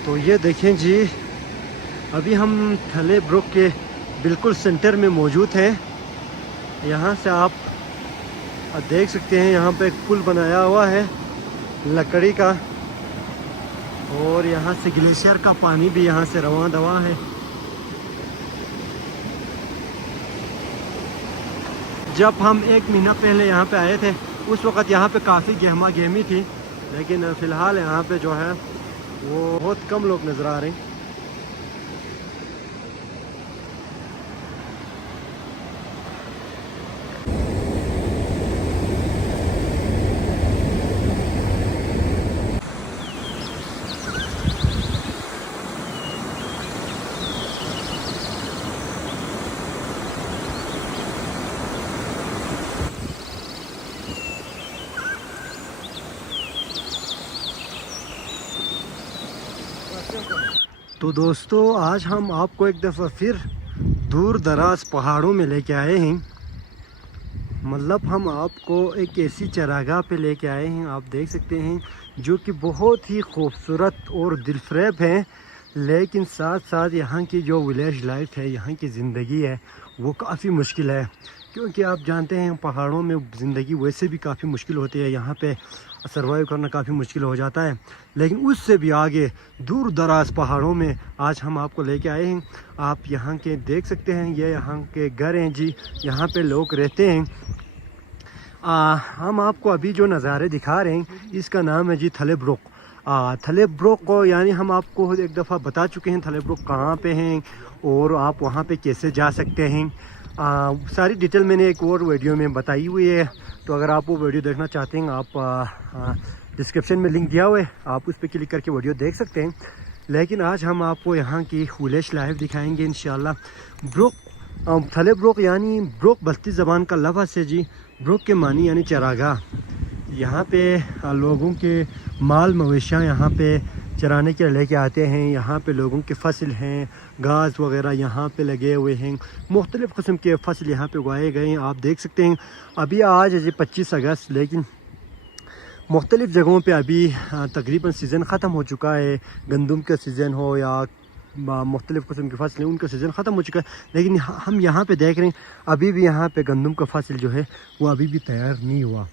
तो ये देखें जी, अभी हम थले ब्रुक के बिल्कुल सेंटर में मौजूद हैं। यहाँ से आप देख सकते हैं, यहाँ पे एक पुल बनाया हुआ है लकड़ी का, और यहाँ से ग्लेशियर का पानी भी यहाँ से रवां दवा है। जब हम 1 महीना पहले यहाँ पे आए थे, उस वक़्त यहाँ पे काफ़ी गहमा गहमी थी, लेकिन फ़िलहाल यहाँ पे जो है वो बहुत कम लोग नज़र आ रहे हैं। तो दोस्तों, आज हम आपको एक दफ़ा फिर दूर दराज पहाड़ों में लेके आए हैं। मतलब हम आपको एक ऐसी चरागाह पे लेके आए हैं, आप देख सकते हैं, जो कि बहुत ही खूबसूरत और दिलफरेब है। लेकिन साथ साथ यहाँ की जो विलेज लाइफ है, यहाँ की ज़िंदगी है, वो काफ़ी मुश्किल है। क्योंकि आप जानते हैं पहाड़ों में ज़िंदगी वैसे भी काफ़ी मुश्किल होती है, यहाँ पे सर्वाइव करना काफ़ी मुश्किल हो जाता है। लेकिन उससे भी आगे दूर दराज पहाड़ों में आज हम आपको लेके आए हैं। आप यहाँ के देख सकते हैं, ये यहाँ के घर हैं जी, यहाँ पे लोग रहते हैं। हम आपको अभी जो नज़ारे दिखा रहे हैं, इसका नाम है जी थले ब्रुक। थले ब्रुक को यानी हम आपको एक दफ़ा बता चुके हैं थले ब्रुक कहाँ पे हैं और आप वहाँ पे कैसे जा सकते हैं। सारी डिटेल मैंने एक और वीडियो में बताई हुई है, तो अगर आप वो वीडियो देखना चाहते हैं, आप डिस्क्रिप्शन में लिंक दिया हुआ है, आप उस पर क्लिक करके वीडियो देख सकते हैं। लेकिन आज हम आपको यहाँ की विलेज लाइफ दिखाएंगे इंशाल्लाह। ब्रुक, थले ब्रुक यानी ब्रुक बस्ती ज़बान का लफ्ज़ है जी। ब्रुक के मानी यानी चरागाह। यहाँ पे लोगों के माल मवेशियाँ यहाँ पे चराने के लिए लेके आते हैं। यहाँ पे लोगों के फसल हैं, घास वगैरह यहाँ पे लगे हुए हैं, मुख्तलिफ़ किस्म के फसल यहाँ पे उगाए गए हैं। आप देख सकते हैं, अभी आज है जी 25 अगस्त, लेकिन मुख्तलिफ़ जगहों पे अभी तकरीबन सीज़न ख़त्म हो चुका है। गंदम का सीज़न हो या मुख्तलिफ़ किस्म की फसलें, उनका सीज़न ख़त्म हो चुका है। लेकिन हम यहाँ पे देख रहे हैं, अभी भी यहाँ पे गंदम का फसल जो है वो अभी भी तैयार नहीं हुआ।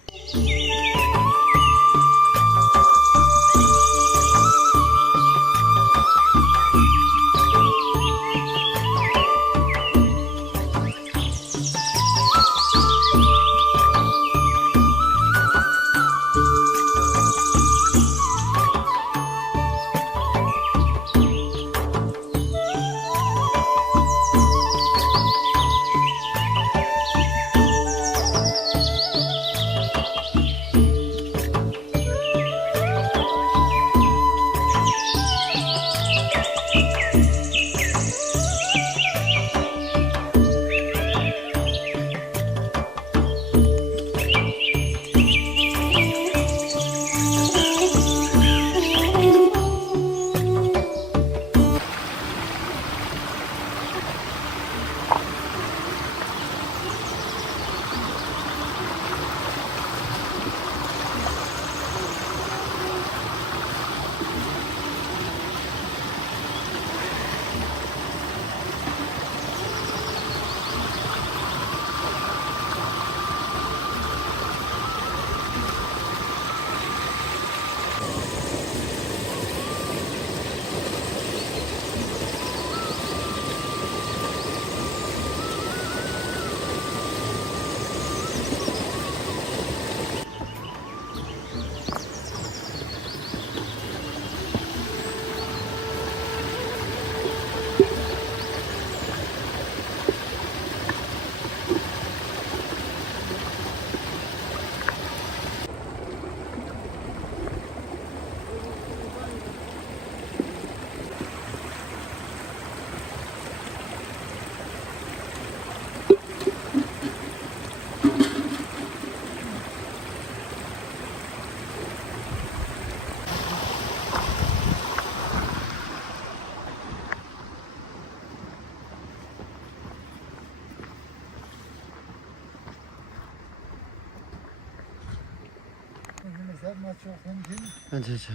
अच्छा अच्छा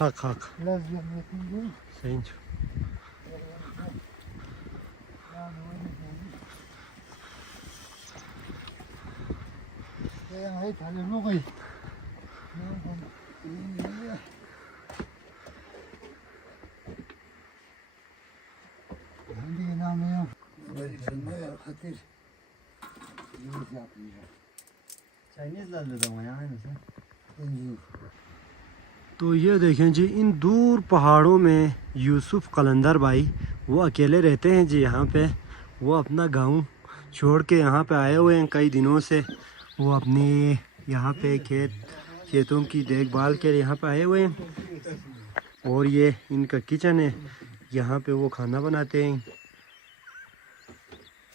हक हक सही छो तो ये देखें जी, इन दूर पहाड़ों में यूसुफ कलंदर भाई वो अकेले रहते हैं जी यहाँ पे। वो अपना गांव छोड़ के यहाँ पे आए हुए हैं कई दिनों से। वो अपनी यहाँ पे खेतों की देखभाल के लिए यहाँ पे आए हुए हैं। और ये इनका किचन है, यहाँ पे वो खाना बनाते हैं।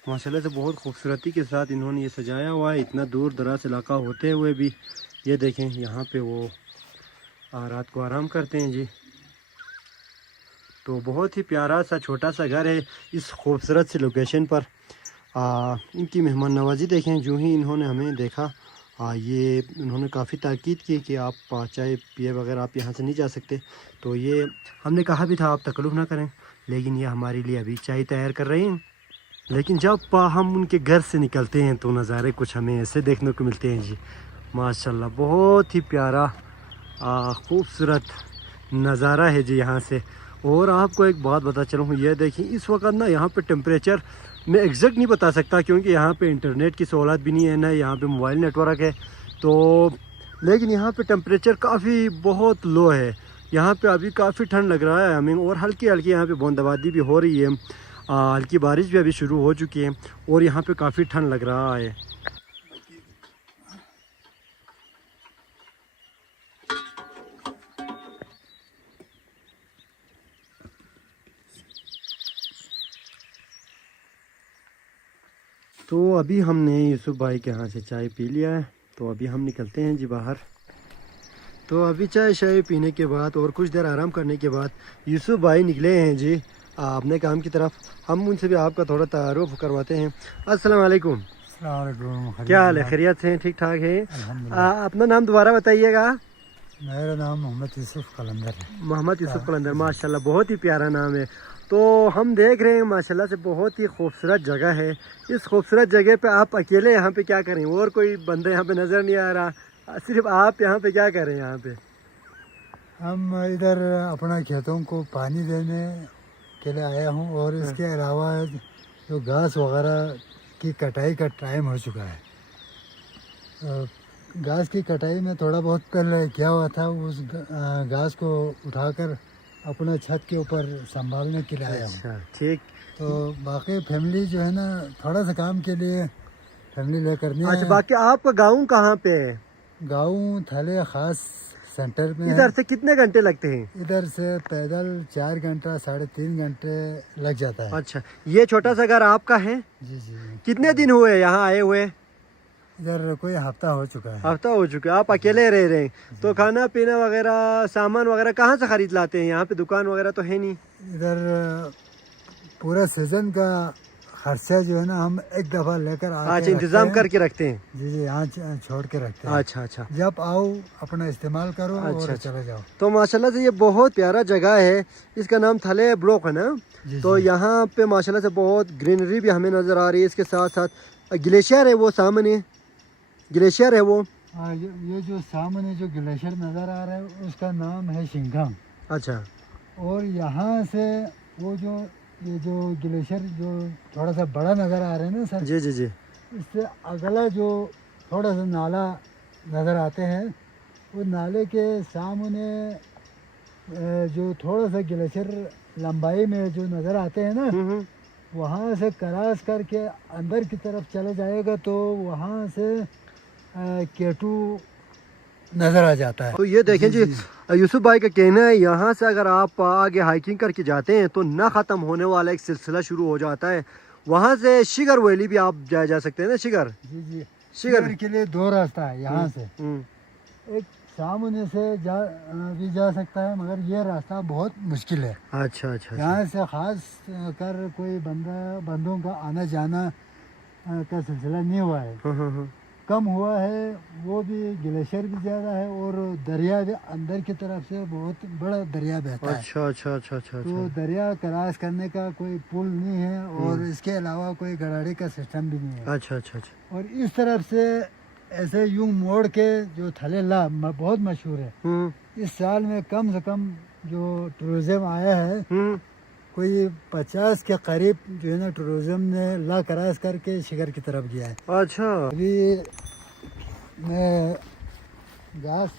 माशाल्लाह से बहुत खूबसूरती के साथ इन्होंने ये सजाया हुआ है। इतना दूर दराज इलाका होते हुए भी ये देखें, यहाँ पे वो रात को आराम करते हैं जी। तो बहुत ही प्यारा सा छोटा सा घर है इस खूबसूरत सी लोकेशन पर। इनकी मेहमान नवाजी देखें, जो ही इन्होंने हमें देखा ये इन्होंने काफ़ी ताकीद की कि आप चाय पिए बगैर आप यहाँ से नहीं जा सकते। तो ये हमने कहा भी था आप तकल्लुफ़ ना करें, लेकिन ये हमारे लिए अभी चाय तैयार कर रहे हैं। लेकिन जब हम उनके घर से निकलते हैं तो नज़ारे कुछ हमें ऐसे देखने को मिलते हैं जी। माशाल्लाह बहुत ही प्यारा खूबसूरत नज़ारा है जी यहाँ से। और आपको एक बात बता चलूँ, ये देखिए इस वक्त ना यहाँ पे टेम्परेचर मैं एग्जैक्ट नहीं बता सकता, क्योंकि यहाँ पे इंटरनेट की सहूलत भी नहीं है, ना यहाँ पे मोबाइल नेटवर्क है। तो लेकिन यहाँ पे टेम्परेचर काफ़ी बहुत लो है। यहाँ पे अभी काफ़ी ठंड लग रहा है हमें, और हल्की हल्की यहाँ पे बूंदाबांदी भी हो रही है। हल्की बारिश भी अभी शुरू हो चुकी है और यहाँ पे काफ़ी ठंड लग रहा है। तो अभी हमने यूसुफ भाई के यहाँ से चाय पी लिया है, तो अभी हम निकलते हैं जी बाहर। तो अभी चाय शाय पीने के बाद और कुछ देर आराम करने के बाद यूसुफ भाई निकले हैं जी अपने काम की तरफ। हम उनसे भी आपका थोड़ा तारुफ करवाते हैं। अस्सलाम वालेकुम। क्या हाल है, खैरियत से ठीक ठाक है? अपना नाम दोबारा बताइएगा। मेरा नाम मोहम्मद यूसुफ कलंदर है। मोहम्मद यूसुफ कलंदर, माशाल्लाह बहुत ही प्यारा नाम है। तो हम देख रहे हैं माशाल्लाह से बहुत ही खूबसूरत जगह है। इस खूबसूरत जगह पे आप अकेले यहाँ पे क्या करें, और कोई बंदा यहाँ पे नज़र नहीं आ रहा, सिर्फ आप यहाँ पे क्या करें? यहाँ पे हम इधर अपना खेतों को पानी देने के लिए आया हूँ, और इसके अलावा जो घास वगैरह की कटाई का टाइम हो चुका है। घास की कटाई में थोड़ा बहुत पहले किया हुआ था, उस घास को उठाकर अपने छत के ऊपर संभालने के लिए आया हूँ। ठीक। तो बाकी फैमिली जो है ना, थोड़ा सा काम के लिए फैमिली लेकर नहीं। अच्छा, बाकी आपका गाँव कहाँ पे है? गाँव थले खास सेंटर में। इधर से कितने घंटे लगते हैं? इधर से पैदल 4 घंटा 3.5 घंटे लग जाता है। अच्छा, ये छोटा सा घर आपका है? जी जी। कितने दिन हुए यहाँ आए हुए? इधर कोई हफ्ता हो चुका है। हफ्ता हो चुका है। आप अकेले रह रहे हैं, तो खाना पीना वगैरह सामान वगैरह कहाँ से खरीद लाते हैं? यहाँ पे दुकान वगैरह तो है नहीं। इधर पूरा सीजन का खर्चा जो है ना, हम एक दफा लेकर अच्छा, इंतजाम करके रखते हैं। जी जी, यहाँ छोड़ के रखते हैं। अच्छा अच्छा, जब आओ अपना इस्तेमाल करो। अच्छा, और चले जाओ। तो माशाल्लाह से ये बहुत प्यारा जगह है। इसका नाम थले ब्रोक है ना? तो यहाँ पे माशाल्लाह से बहुत ग्रीनरी भी हमें नज़र आ रही है। इसके साथ साथ ग्लेशियर है, वो सामने ग्लेशियर है वो। ये जो सामने जो ग्लेशियर नज़र आ रहा है उसका नाम है शिंगांग। अच्छा। और यहाँ से वो जो ये जो ग्लेशियर जो थोड़ा सा बड़ा नज़र आ रहा है ना सर। जी जी जी। इससे अगला जो थोड़ा सा नाला नज़र आते हैं, वो नाले के सामने जो थोड़ा सा ग्लेशियर लंबाई में जो नज़र आते हैं ना, वहाँ से क्रॉस करके अंदर की तरफ चले जाएगा तो वहाँ से केटू नज़र आ जाता है। तो ये देखें जी, यूसुफ भाई का कहना है यहाँ से अगर आप आगे हाइकिंग करके जाते हैं तो ना ख़त्म होने वाला एक सिलसिला शुरू हो जाता है। वहाँ से शिगर वैली भी आप जा सकते हैं ना? शिगर। जी जी। शिगर के लिए 2 रास्ता है यहाँ से। एक सामने से भी जा सकता है, मगर ये रास्ता बहुत मुश्किल है। अच्छा अच्छा। यहाँ से खास कर कोई बंदों का आना जाना का सिलसिला नहीं हुआ है। हाँ। कम हुआ है, वो भी ग्लेशियर भी ज़्यादा है और दरिया भी अंदर की तरफ से बहुत बड़ा दरिया बहता है। अच्छा। तो दरिया क्रॉस करने का कोई पुल नहीं है और इसके अलावा कोई गाड़ी का सिस्टम भी नहीं है। अच्छा। और इस तरफ से ऐसे यूं मोड़ के जो थलेला बहुत मशहूर है। इस साल में कम से कम जो टूरिज्म आया है कोई 50 के करीब जो है ना टूरिज्म ने ला क्रॉस करके शिखर की तरफ गया है। अच्छा। अभी मैं घास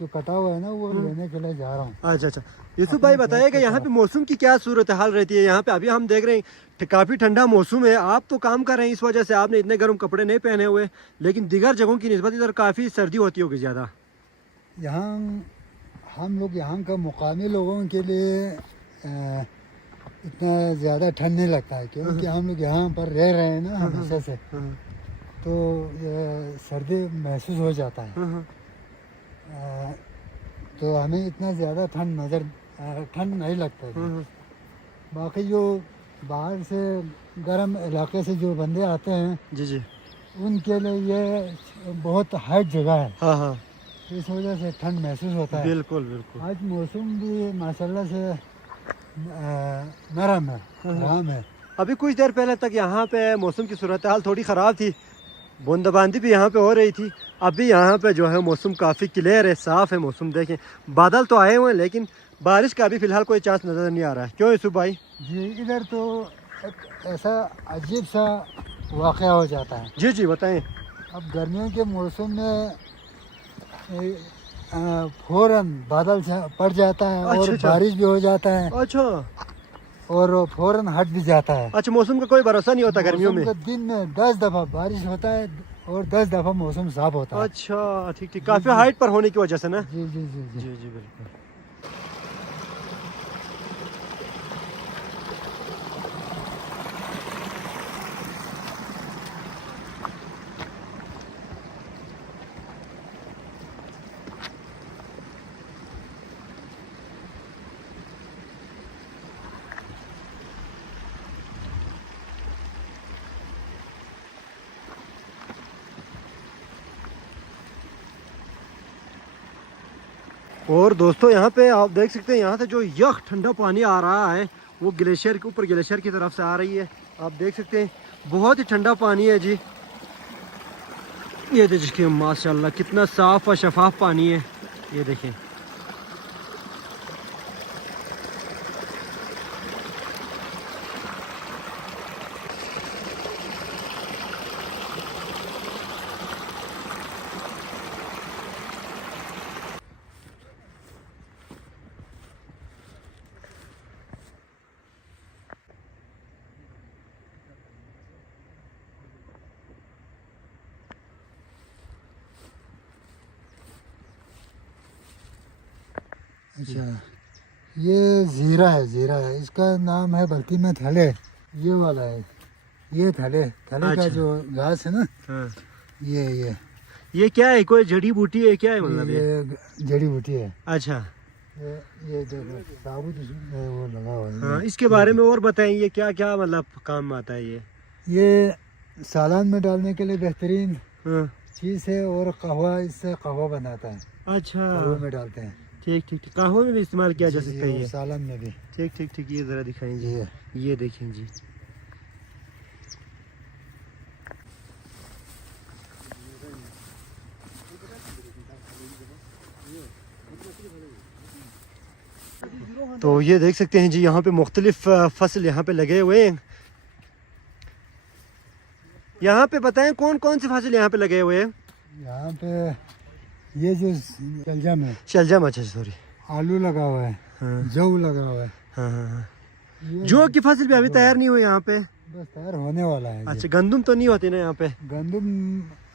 जो कटा हुआ है ना वो लेने के लिए जा रहा हूँ। अच्छा। यूसुफ भाई बताइए कि यहाँ पे मौसम की क्या सूरत हाल रहती है? यहाँ पे अभी हम देख रहे हैं काफ़ी ठंडा मौसम है। आप तो काम कर रहे हैं, इस वजह से आपने इतने गर्म कपड़े नहीं पहने हुए, लेकिन दीगर जगहों की निस्बत इधर काफ़ी सर्दी होती होगी ज़्यादा। यहाँ हम लोग यहाँ का मुकामी लोगों के लिए इतना ज़्यादा ठंड नहीं लगता है, क्योंकि हम लोग यहाँ पर रह रहे हैं ना हमेशा से, तो सर्दी महसूस हो जाता है। तो हमें इतना ज़्यादा ठंड नहीं लगता है। बाकी जो बाहर से गर्म इलाके से जो बंदे आते हैं जी उनके लिए ये बहुत हाइट जगह है। हाँ। इस वजह से ठंड महसूस होता है। बिल्कुल। आज मौसम भी माशाल्लाह से नरम है, आराम है। अभी कुछ देर पहले तक यहाँ पे मौसम की सूरत हाल थोड़ी ख़राब थी, बूंदाबांदी भी यहाँ पे हो रही थी। अभी यहाँ पे जो है मौसम काफ़ी क्लियर है, साफ़ है मौसम। देखें बादल तो आए हुए हैं, लेकिन बारिश का अभी फ़िलहाल कोई चांस नज़र नहीं आ रहा है। क्यों यूसुफ भाई? जी, इधर तो एक ऐसा अजीब सा वाक़या हो जाता है। जी बताएं। अब गर्मियों के मौसम में फ़ौरन बादल पड़ जाता है और बारिश भी हो जाता है। अच्छा। और फ़ौरन हट भी जाता है। अच्छा, मौसम का कोई भरोसा नहीं होता गर्मियों में? दिन में 10 दफ़ा बारिश होता है और 10 दफ़ा मौसम साफ होता है। अच्छा, ठीक। काफ़ी हाइट पर होने की वजह से ना? जी बिल्कुल। और दोस्तों यहाँ पे आप देख सकते हैं, यहाँ से जो यख ठंडा पानी आ रहा है वो ग्लेशियर के ऊपर, ग्लेशियर की तरफ से आ रही है। आप देख सकते हैं बहुत ही ठंडा पानी है जी। ये देखिए माशाल्लाह कितना साफ़ और शफाफ पानी है, ये देखें। अच्छा, ये ज़ीरा है, इसका नाम है बल्कि में थले, ये वाला है, ये थले का जो घास है ना, ये क्या है? कोई जड़ी बूटी है क्या है? मतलब ये जड़ी बूटी है। अच्छा, ये देखो साबुत वो लगा हुआ है। हाँ, इसके बारे में और बताएं, ये क्या क्या मतलब काम में आता है? ये सालन में डालने के लिए बेहतरीन चीज़ है और कहवा, इससे कहवा बनाता है। अच्छा, कहवे में डालते हैं। ठीक। कहवे में भी इस्तेमाल किया जा सकता है ये? सालन में भी। ठीक। ये ज़रा दिखाएं जी। ये देखें जी। तो ये देख सकते हैं जी, यहाँ पे मुख्तलिफ फसल यहाँ पे लगे हुए हैं। यहाँ पे बताएं कौन कौन सी फसल यहाँ पे लगे हुए हैं? यहाँ पे ये जो शलजम, अच्छा सॉरी, आलू लगा हुआ है, जौ लगा हुआ है। हाँ। जौ की फसल भी अभी तैयार नहीं हुई यहाँ पे? बस तैयार होने वाला है। अच्छा, गंदम तो नहीं होती ना यहाँ पे? गंदम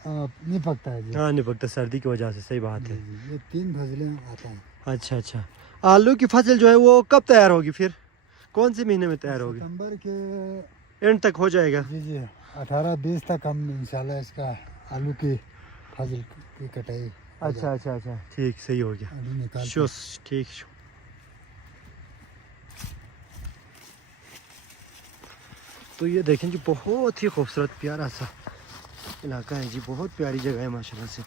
नहीं पकता है जी। हाँ, नहीं पकता सर्दी की वजह से, सही बात है। ये 3 फसलें आता है। अच्छा। आलू की फसल जो है वो कब तैयार होगी फिर? कौन से महीने में तैयार होगी? सितंबर के एंड तक हो जाएगा? जी 18-20 तक हम इंशाल्लाह इसका आलू की फसल की कटाई। अच्छा, ठीक, सही हो गया। आलू निकाल ठीक। तो ये देखें जी बहुत ही खूबसूरत प्यारा सा इलाका है जी, बहुत प्यारी जगह है माशाल्लाह से।